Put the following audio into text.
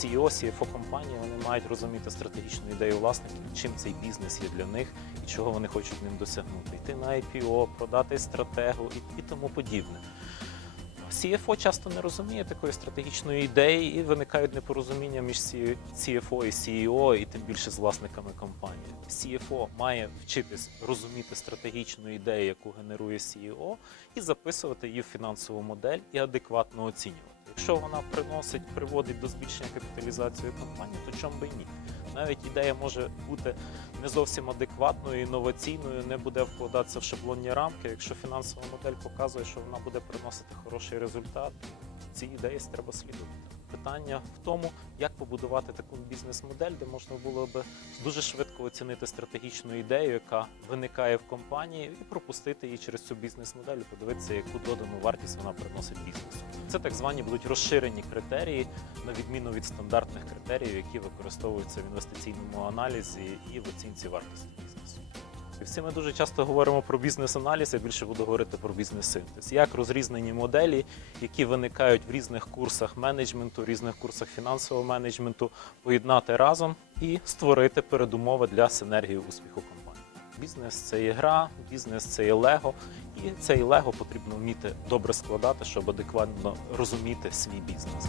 CEO, CFO компанії вони мають розуміти стратегічну ідею власників, чим цей бізнес є для них і чого вони хочуть ним досягнути. Йти на IPO, продати стратегу і, і тому подібне. CFO часто не розуміє такої стратегічної ідеї і виникають непорозуміння між CFO і CEO, і тим більше з власниками компанії. CFO має вчитись розуміти стратегічну ідею, яку генерує CEO, і записувати її в фінансову модель і адекватно оцінювати. Якщо вона приносить, приводить до збільшення капіталізації компанії, то чому би і ні? Навіть ідея може бути не зовсім адекватною, інноваційною, не буде вкладатися в шаблонні рамки. Якщо фінансова модель показує, що вона буде приносити хороший результат, цій ідеї треба слідувати. Питання в тому, як побудувати таку бізнес-модель, де можна було би дуже швидко оцінити стратегічну ідею, яка виникає в компанії, і пропустити її через цю бізнес-модель, і подивитися, яку додану вартість вона приносить бізнесу. Це так звані будуть розширені критерії, на відміну від стандартних критеріїв, які використовуються в інвестиційному аналізі і в оцінці вартості бізнесу. І всі ми дуже часто говоримо про бізнес-аналіз, я більше буду говорити про бізнес-синтез. Як розрізнені моделі, які виникають в різних курсах менеджменту, різних курсах фінансового менеджменту, поєднати разом і створити передумови для синергії успіху компанії. Бізнес це є гра, бізнес це є лего, і цей лего потрібно вміти добре складати, щоб адекватно розуміти свій бізнес.